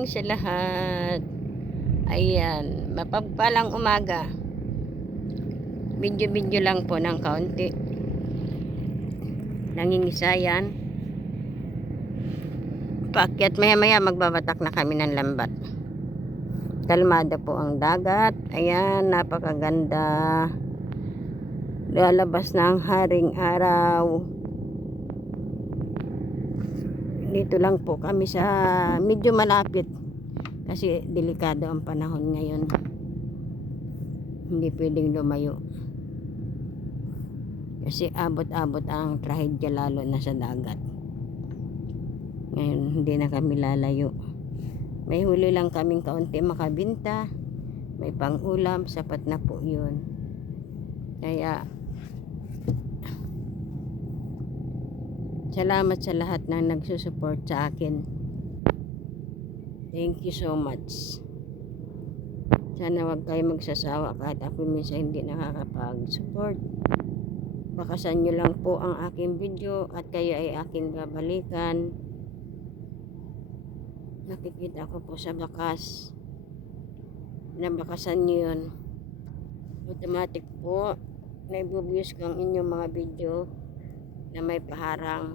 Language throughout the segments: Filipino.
morning sa lahat. Ayan, mapagpalang umaga. Video lang po ng kaunti. Nangingisayan. Paakyat maya magbabatak na kami ng lambat. Kalmada po ang dagat. Ayan, napakaganda. Lalabas na ang haring araw. Dito lang po kami sa medyo malapit. Kasi delikado ang panahon ngayon. Hindi pwedeng lumayo. Kasi abot-abot ang trahedya lalo na sa dagat. Ngayon hindi na kami lalayo. May huli lang kaming kaunti makabinta. May pang-ulam, sapat na po yun. Kaya salamat sa lahat na nagsusupport sa akin. Thank you so much. Sana wag kayo magsasawa kahit ako minsan hindi nakakapag-support. Bakasan nyo lang po ang aking video at kayo ay aking babalikan. Nakikita ko po sa bakas. Nabakasan nyo yun. Automatic po na i-views ko ang inyong mga video na may paharang.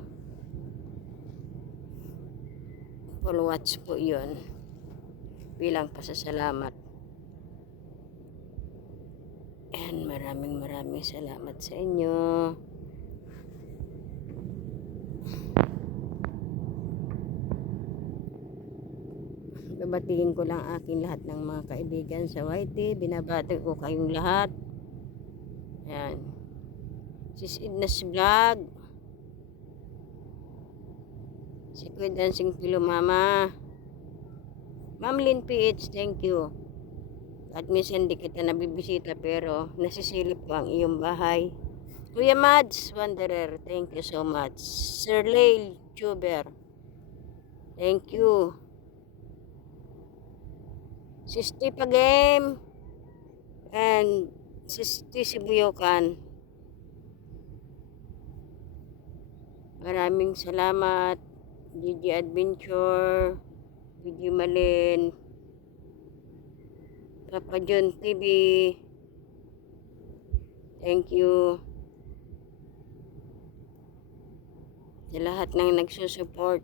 Follow watch po yun bilang pasasalamat. And maraming salamat sa inyo. Babatiin ko lang aking lahat ng mga kaibigan sa YT. Binabati ko kayong lahat. Ayan. Sis Edna's Vlog. Si Kuya Dancing Pilo Mama. Ma'am Lynn PH, thank you. At minsan di kita nabibisita pero nasisilip ko ang iyong bahay. Kuya Mads Wanderer, thank you so much. Sir Lail Tuber, thank you. Sisti Pagame and Sisti Sibuyokan. Maraming salamat. Gigi Adventure, Gigi Malin, Papa John TV, thank you sa lahat ng nagsusupport.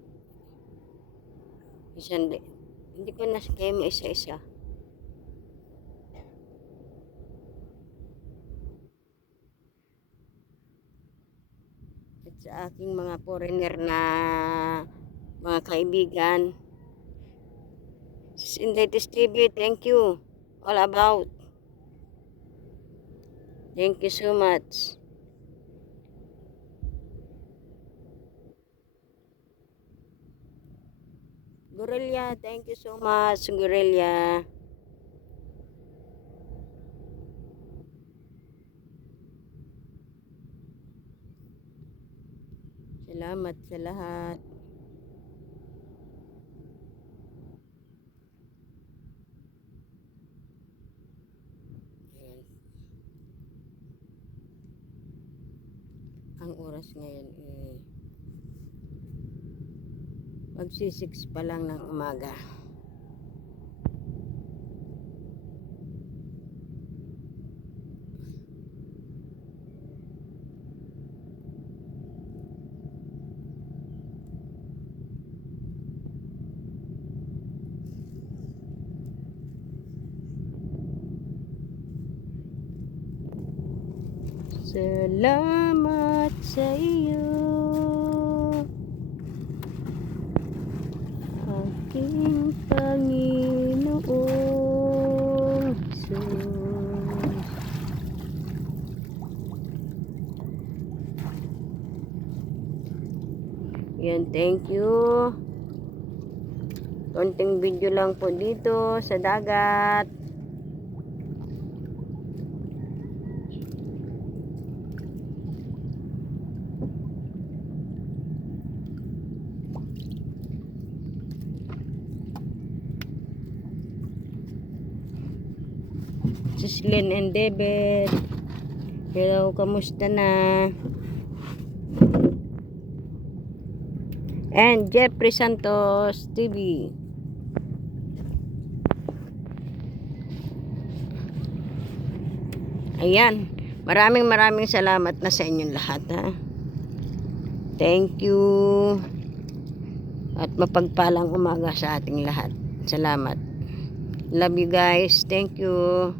Hindi ko na kayo isa-isa. At sa aking mga foreigner na mga kaibigan, Sindetis TV, thank you all about. Thank you so much. Gorilla, thank you so much, Gorilla. Salamat sa lahat. Ayan. Ang oras ngayon magsi-6 pa lang ng umaga. Salamat sa iyo, aking Panginoong Jesus. Yan, thank you. Konting video lang po dito sa dagat. Sislin and David, hello, kamusta na? And Jeffrey Santos TV, Ayan. Maraming salamat na sa inyong lahat, ha. Thank you. At mapagpalang umaga sa ating lahat. Salamat. Love you guys. Thank you.